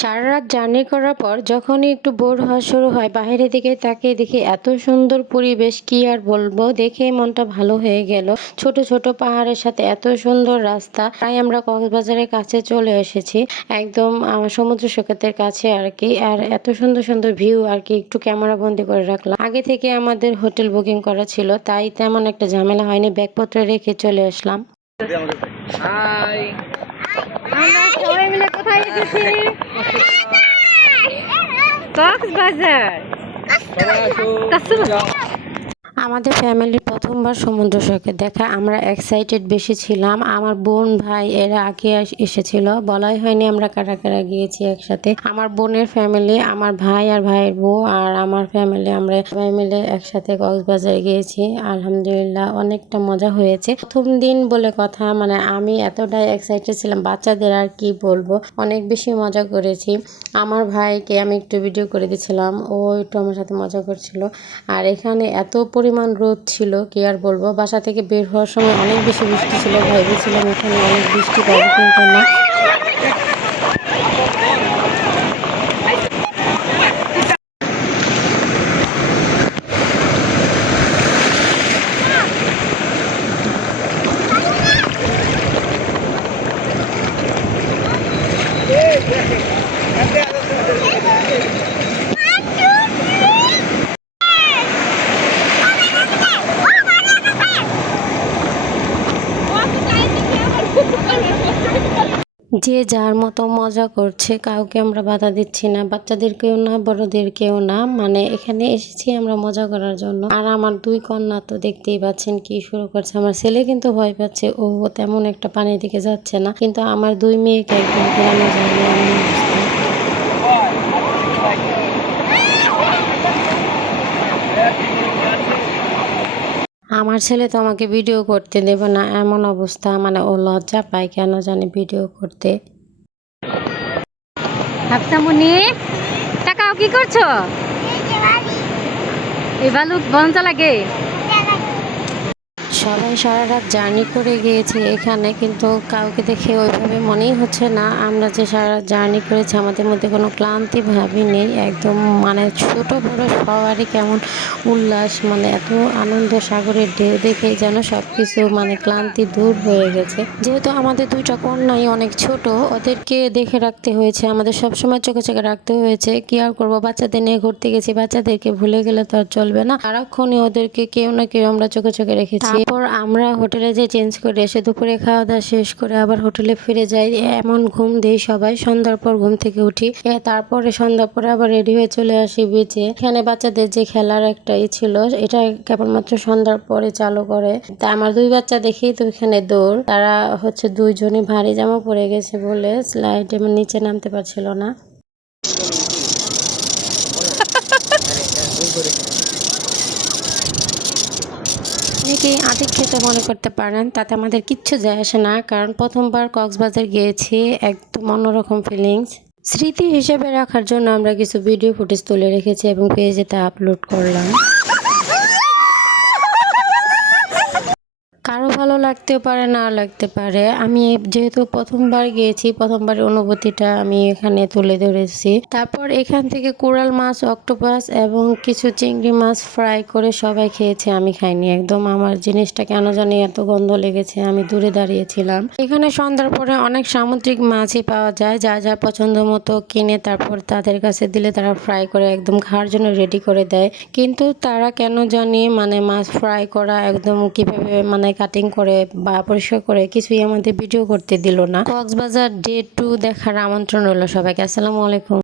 সারারাত জার্নি করার পর যখনই একটু বোর হওয়া শুরু হয়, বাইরের দিকে তাকিয়ে দেখি এত সুন্দর পরিবেশ, কি আর বলবো। দেখেই মনটা ভালো হয়ে গেল। ছোট ছোট পাহাড়ের সাথে এত সুন্দর রাস্তা। প্রায় আমরা কক্সবাজারের কাছে চলে এসেছি, একদম সমুদ্র সৈকতের কাছে আর কি। আর এত সুন্দর সুন্দর ভিউ আর কি, একটু ক্যামেরা বন্দি করে রাখলাম। আগে থেকে আমাদের হোটেল বুকিং করা ছিল, তাই তেমন একটা ঝামেলা হয়নি, ব্যাগপত্র রেখে চলে আসলাম। হাই, আমরা সবাই মিলে কোথায় এসেছি? কক্সবাজার। আমাদের ফ্যামিলির প্রথমবার সমুদ্র সৈকত দেখা, আমরা এক্সাইটেড বেশি ছিলাম। আমার বোন ভাই এরা আগে এসেছিল, বলাই হয়নি আমরা কারা কারা গিয়েছি একসাথে। আমার বোনের ফ্যামিলি, আমার ভাই আর ভাইয়ের বউ আর আমার ফ্যামিলি, আমরা সবাই মিলে একসাথে কক্সবাজারে গিয়েছি। আলহামদুলিল্লাহ অনেকটা মজা হয়েছে। প্রথম দিন বলে কথা, মানে আমি এতটাই এক্সাইটেড ছিলাম, বাচ্চাদের আর কি বলবো, অনেক বেশি মজা করেছি। আমার ভাইকে আমি একটু ভিডিও করে দিয়েছিলাম, ও একটু আমার সাথে মজা করছিল। আর এখানে এত পরিমাণ রোদ ছিল, কি আর বলবো। বাসা থেকে বের হওয়ার সময় অনেক বেশি বৃষ্টি ছিল, ভেবেছিলাম এখানে অনেক বৃষ্টি পাবো, কিন্তু না। যে যার মতো মজা করছে, কাউকে আমরা বাধা দিচ্ছি না, বাচ্চাদেরকেও না বড়দেরকেও না। মানে এখানে এসেছি আমরা মজা করার জন্য। আর আমার দুই কন্যা তো দেখতেই পাচ্ছেন কি শুরু করছে। আমার ছেলে কিন্তু ভয় পাচ্ছে, ও তেমন একটা পানির দিকে যাচ্ছে না, কিন্তু আমার দুই মেয়েকে একদম ফেরানো যায় না এমন অবস্থা। আমার ছেলে তো আমাকে ভিডিও করতে দেবে না এমন অবস্থা, মানে ও লজ্জা পায় কেন জানি ভিডিও করতে। হাফসামুনি, টাকাও কি করছো? এই ভালুক বঞ্চা লাগে। সবাই সারা রাত জার্নি করে গিয়েছি এখানে, কিন্তু কাউকে দেখে ওইভাবে মনেই হচ্ছে না আমরা যে সারা রাত জার্নি করেছি। আমাদের মধ্যে কোনো ক্লান্তি ভাবই নেই, একদম মানে ছোট বড় সবারই কেমন উল্লাস, মানে এত আনন্দ। সাগরের ঢেউ দেখেই যেন সব কিছু মানে ক্লান্তি দূর হয়ে গেছে। যেহেতু আমাদের দুইটা কন্যাই অনেক ছোট, ওদেরকে দেখে রাখতে হয়েছে, আমাদের সবসময় চোখে চোখে রাখতে হয়েছে। কি আর করবো, বাচ্চাদের নিয়ে ঘুরতে গেছি, বাচ্চাদেরকে ভুলে গেলে তো আর চলবে না। সারাক্ষণই ওদেরকে কেউ না কেউ আমরা চোখে চোখে রেখেছি। তারপর আমরা হোটেলে যে চেঞ্জ করে এসে দুপুরে খাওয়া দাওয়া শেষ করে আবার হোটেলে ফিরে যাই। এমন ঘুম দেই সবাই, সন্ধ্যার পর ঘুম থেকে উঠি। তারপরে সন্ধ্যার পরে আবার রেডি হয়ে চলে আসি বিচে। এখানে বাচ্চাদের যে খেলার একটা ছিল, এটা কেবলমাত্র সন্ধ্যার পরে চালু করে। তা আমার দুই বাচ্চা দেখি তো এখানে দৌড়, তারা হচ্ছে দুইজনই ভারী জামা পরে গেছে বলে স্লাইডে নিচে নামতে পারছিল না। অনেকেই আতিক খেতে মনে করতে পারেন, তাতে আমাদের কিচ্ছু যায় আসে না, কারণ প্রথমবার কক্সবাজার গিয়েছি, একদম অন্যরকম ফিলিংস। স্মৃতি হিসেবে রাখার জন্য আমরা কিছু ভিডিও ফুটেজ তুলে রেখেছি এবং পেজে তা আপলোড করলাম। কারো ভালো লাগতেও পারে, না লাগতে পারে। আমি যেহেতু প্রথমবার গিয়েছি, প্রথমবারের অনুভূতিটা আমি এখানে তুলে ধরেছি। তারপর এখান থেকে কোরাল মাছ, অক্টোপাস এবং কিছু চিংড়ি মাছ ফ্রাই করে সবাই খেয়েছে, আমি খাইনি। একদম আমার জিনিসটা কেন জানি এত গন্ধ লেগেছে, আমি দূরে দাঁড়িয়েছিলাম। এখানে সন্ধ্যার পরে অনেক সামুদ্রিক মাছই পাওয়া যায়, যা যা পছন্দ মতো কিনে তারপর তাদের কাছে দিলে তারা ফ্রাই করে একদম খাওয়ার জন্য রেডি করে দেয়। কিন্তু তারা কেন জানি মানে মাছ ফ্রাই করা একদম কিভাবে মানে কাটিং করে বা পরিষ্কার করে কিছুই আমাদের ভিডিও করতে দিল না। কক্সবাজার ডে 2 দেখার আমন্ত্রণ রইল সবাইকে। আসসালামু আলাইকুম।